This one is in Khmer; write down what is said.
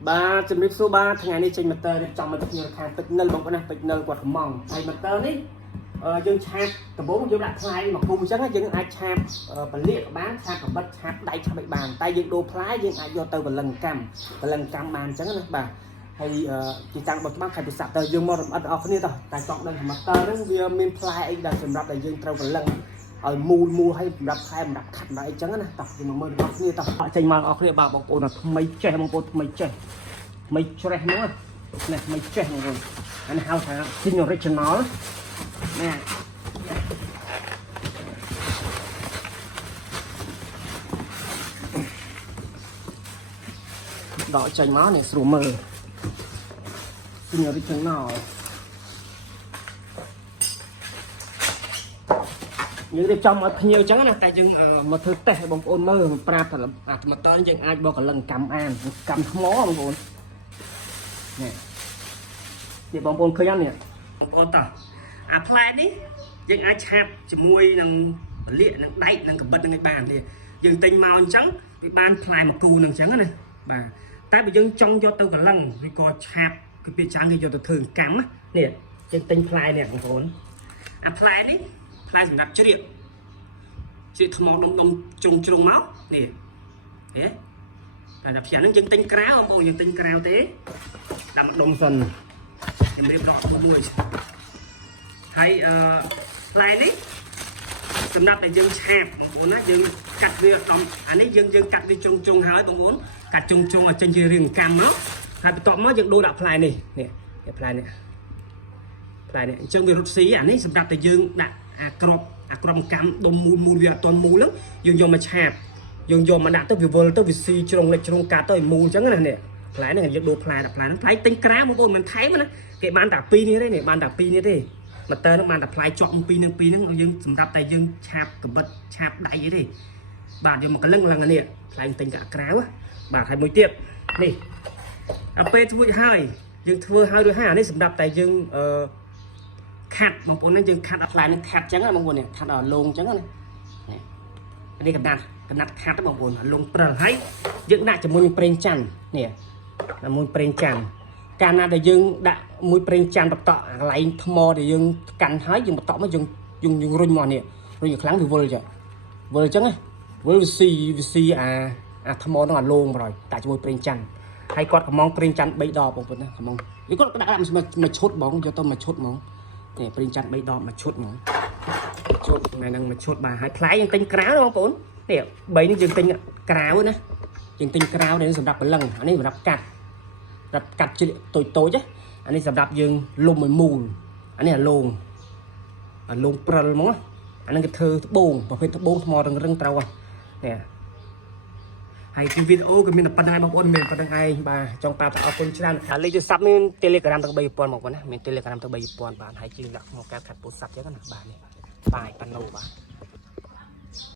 ba chấm nếp số 3 thằng ngày nay trên mặt tơ trong mình nhiều hàng tịch nâng bóng này tịch nâng quạt mỏng hay mặt tơ đấy dương chạp cả bố dương lại thay mà cùng chắc là dương ai chạp và liệt bán chạp và bắt chạp đẩy cho bị bàn tay dương đồ phái dương ai vô tơ và lần cam bàn chắc là bà hay chỉ tăng một bác hay bị sạt tơ dương mò ở ở cái này thôi tại chọn đây mặt tơ đó vừa miền phái đang sầm rập đại dương trâu và lần ở mua hay đập hai đập khăn lại trắng này tập thì mà mơ được như tập họ tranh mà ở kia bà bọc ôn là mấy trẻ bọc ôn mấy trẻ nữa này mấy trẻ rồi anh hao thằng xin original nè đỏ tranh máu này sủa mờ xin original những cái trong ở nhiều trắng này tại chừng một thứ tệ bóng ôn mơ pra thật là mà tới chừng ai bao cả lần cầm mó bóng ôn nè thì bóng ôn khơi ăn nè bóng ôn tao apply đi chừng ai chạp chỉ môi năng liệt năng đáy năng cầm bật năng cái bàn thì dừng tinh màu trắng cái bàn apply một cù năng trắng này bà tại vì dừng trong do tao cả lần vì có chạp cái bị trắng thì do tao thường cắm á nè chừng tinh apply nè bóng ôn apply đi applyសម្រាប់ជ្រៀកថ្មដុំជ្រុងមកនេះហេតែដល់ផ្ទះហ្នឹងយើងទិញក្រៅបងប្អូនយើងទិញក្រៅទេដាក់មកដុំសិនខ្ញុំរៀបដកមួយហើយផ្លែនេះសម្រាប់តែយើងឆាបបងប្អូនណាយើងកាត់វាដុំអានេះយើងកាត់វាជ្រុងហើយបងប្អូនកាត់ជ្រុងឲ្យចេញជារាងកម្មមកហើយបន្ទាប់មកយើងដូរដាក់ផ្លែនេះផ្លែនេះអញ្ចឹងវារត់ស៊ីអានេះសម្រាប់តែយើងដាក់អាក្របកម្មដុំមូលវាអត់ទាន់មូលហ្នឹងយើងយកមកឆាបយើងយកមកដាក់ទៅវាវល់ទៅវាស៊ីជ្រុងលិចជ្រុងកាត់ទៅឲ្យមូលអញ្ចឹងណានេះផ្លែនេះយើងដូរផ្លែដាក់ផ្លែហ្នឹងផ្លែទិញក្រៅបងប្អូនមិនថែមណាគេបានតែ2នេះទេនេះបានតែ2នេះទេមកតើនឹងបានតែផ្លែជាប់2ហ្នឹងយើងសម្រាប់តែយើងឆាបកបិតឆាបដៃទេបាទយកមកកលឹងឡើងនេះផ្លែទិញកាក្រៅបាទហើយមួយទៀតនេះដល់ពេលធ្វើហើយយើងធ្វើហើយឬអានេះសម្រាប់តែយើងខាត់បងប្អូននេះយើងខាត់ផ្លែនេះខាត់ចឹងណាបងប្អូននេះខាត់ដល់លងចឹងណានេះកណាត់ខាត់ទេបងប្អូនលងព្រិលហើយយើងដាក់ជាមួយនឹងប្រេងច័ន្ទនេះមួយប្រេងច័ន្ទកាលណាដែលយើងដាក់មួយប្រេងច័ន្ទបតក់កន្លែងថ្មដែលយើងកាន់ហើយយើងបតក់មកយើងរុញមកនេះរុញខ្លាំងវាវល់ចឹងវល់ចឹងណាវល់វាស៊ីអាថ្មហ្នឹងអាលងបណ្ដោយដាក់ជាមួយប្រេងច័ន្ទហើយគាត់កំងប្រេងច័ន្ទ3ដបបងប្អូនណាកំងនេះគាត់ដាក់មកឈុតបងយកទៅមកឈុតហ្មងនេះប្រេងច័ន្ទ3ដបមកឈុតហ្មងឈុតថ្ងៃហ្នឹងមកឈុតបាទហើយផ្លែយើងទិញក្រៅបងប្អូននេះ3នេះយើងទិញក្រៅណាយើងទិញក្រៅនេះសម្រាប់បលឹងអានេះសម្រាប់កាត់ជ្រៀកតូចណាអានេះសម្រាប់យើងលុំឲ្យមូលអានេះអាលងព្រិលហ្មងអាហ្នឹងគេធ្វើត្បូងប្រភេទត្បូងថ្មរឹងត្រូវនេះហើយពីវីដេអូក៏មានតែប៉ុណ្្នឹងឯងបងប្អូនមានប៉ុណ្្នឹងឯងបាទចង់ប្រាប់ថាអរគុណច្រើនលេខទូរស័ព្ទមាន Telegram ទៅ 3000 មកបងណាមាន Telegram ទៅ 3000 បាទហើយជឿដាក់ក្នុងការខាត់ពោះស័ព្ទចឹងណាបាទនេះបាយប៉ាណូបាទ